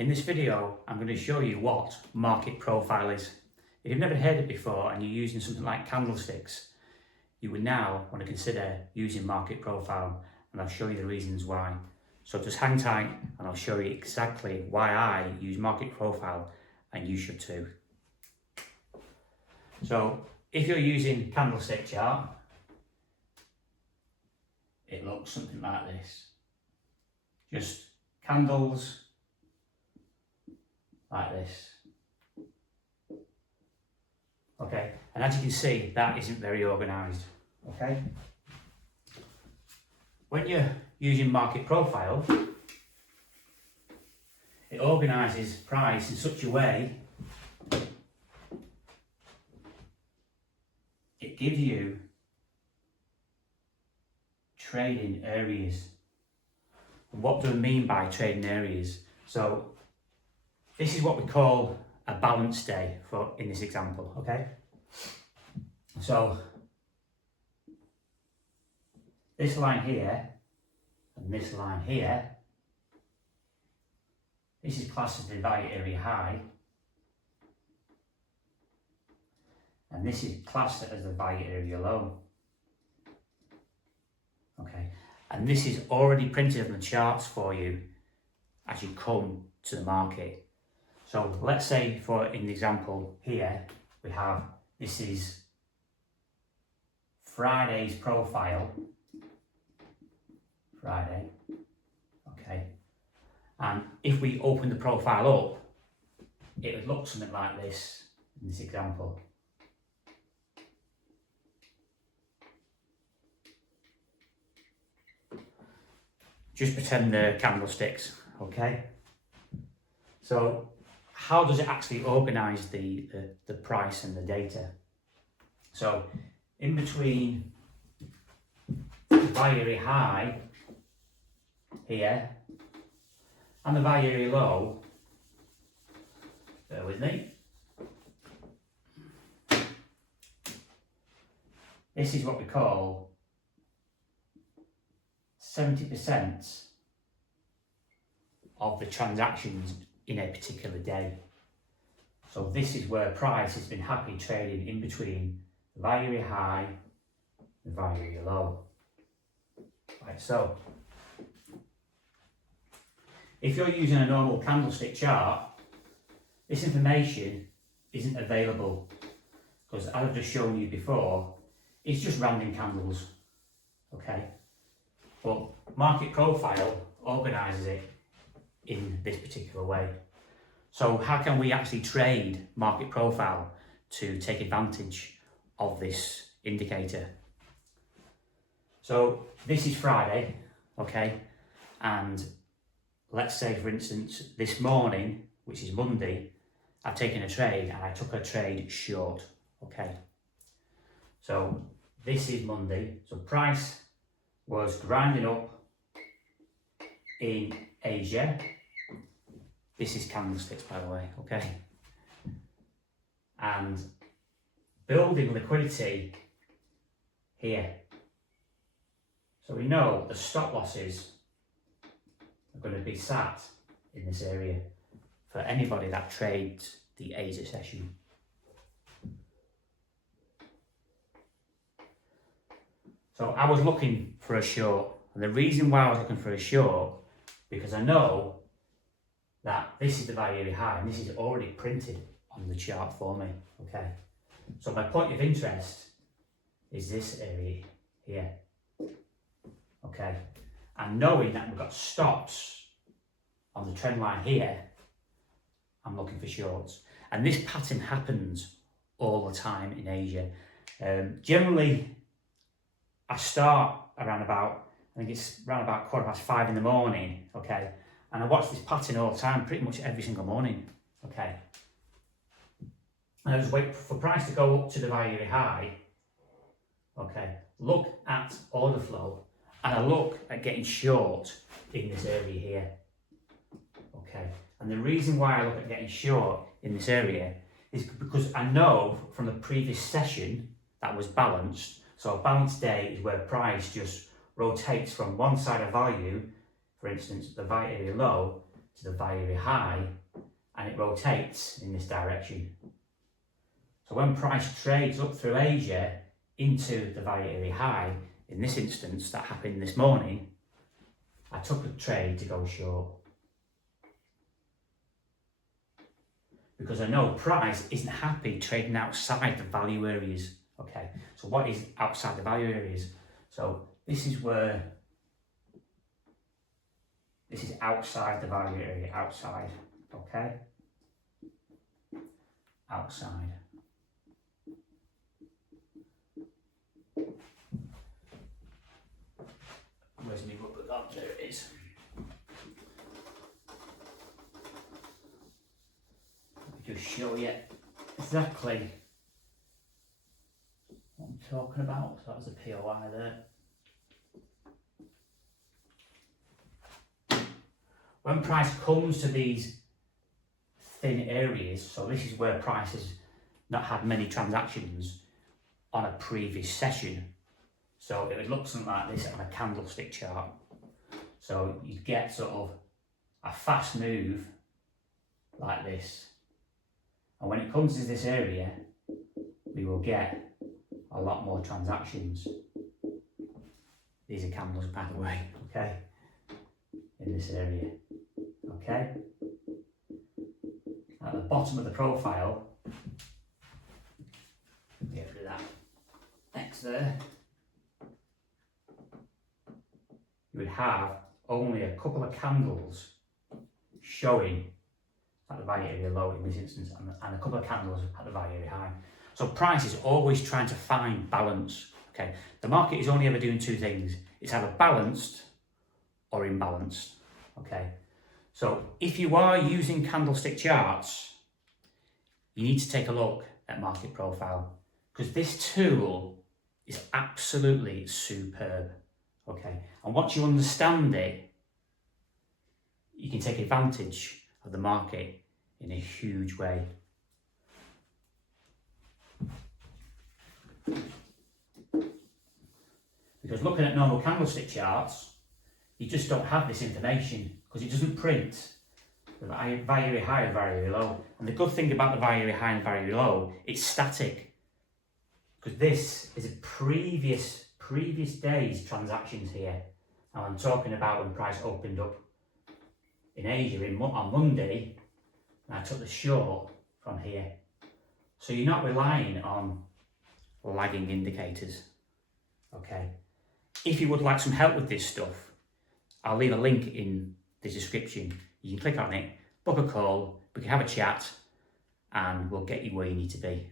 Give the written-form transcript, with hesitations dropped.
In this video, I'm going to show you what market profile is. If you've never heard it before and you're using something like Candlesticks, you would now want to consider using market profile, and I'll show you the reasons why. So just hang tight and I'll show you exactly why I use market profile and you should too. So if you're using candlestick chart, it looks something like this. Just candles like this. Okay, and as you can see, that isn't very organised. Okay. When you're using market profile, it organises price in such a way it gives you trading areas. And what do I mean by trading areas? So this is what we call a balance day for in this example, okay? So this line here and this line here, this is classed as the value area high, and this is classed as the value area low. Okay, and this is already printed on the charts for you as you come to the market. So let's say for in the example here, we have, this is Friday's profile, Friday, okay. And if we open the profile up, it would look something like this in this example. Just pretend they're candlesticks, okay? So how does it actually organise the price and the data? So in between the value area high here and the value area low, bear with me, this is what we call 70% of the transactions in a particular day. So this is where price has been happy trading in between the value area high and the value area low. Right, so if you're using a normal candlestick chart, this information isn't available because, as I've just shown you before, it's just random candles, okay? But market profile organises it in this particular way. So how can we actually trade market profile to take advantage of this indicator? So this is Friday, okay? And let's say, for instance, this morning, which is Monday, I've taken a trade and I took a trade short, okay? So this is Monday, so price was grinding up in Asia. This is candlesticks, by the way, okay? And building liquidity here. So we know the stop losses are going to be sat in this area for anybody that trades the Asia session. So I was looking for a short, and the reason why I was looking for a short, because I know that this is the value area high and this is already printed on the chart for me, okay? So my point of interest is this area here, okay? And knowing that we've got stops on the trend line here, I'm looking for shorts. And this pattern happens all the time in Asia. Generally, I start around about, I think it's around about 5:15 in the morning, okay? And I watch this pattern all the time, pretty much every single morning, okay? And I just wait for price to go up to the value area high, okay? Look at order flow, and I look at getting short in this area here, okay? And the reason why I look at getting short in this area is because I know from the previous session that was balanced. So a balanced day is where price just rotates from one side of value, for instance, the value area low, to the value high and it rotates in this direction. So when price trades up through Asia into the value area high, in this instance that happened this morning, I took a trade to go short. Because I know price isn't happy trading outside the value areas. Okay, so what is outside the value areas? So this is outside the value area, outside, okay? Outside. Where's my rubber gone? There it is. Let me just show you exactly what I'm talking about. So that was a POI there. When price comes to these thin areas, so this is where price has not had many transactions on a previous session. So it would look something like this on a candlestick chart. So you get sort of a fast move like this. And when it comes to this area, we will get a lot more transactions. These are candles, by the way, okay? In this area, okay? At the bottom of the profile, get rid of that X there. You would have only a couple of candles showing at the value area low in this instance, and a couple of candles at the value area high. So price is always trying to find balance. Okay, the market is only ever doing two things. It's either balanced or imbalanced. Okay, so if you are using candlestick charts, you need to take a look at market profile, because this tool is absolutely superb. Okay, and once you understand it, you can take advantage of the market in a huge way. Because looking at normal candlestick charts, you just don't have this information because it doesn't print the value area high and value area low. And the good thing about the value area high and value area low, it's static. Because this is a previous day's transactions here. Now I'm talking about when price opened up in Asia on Monday, and I took the short from here. So you're not relying on lagging indicators. Okay. If you would like some help with this stuff, I'll leave a link in the description. You can click on it, book a call, we can have a chat, and we'll get you where you need to be.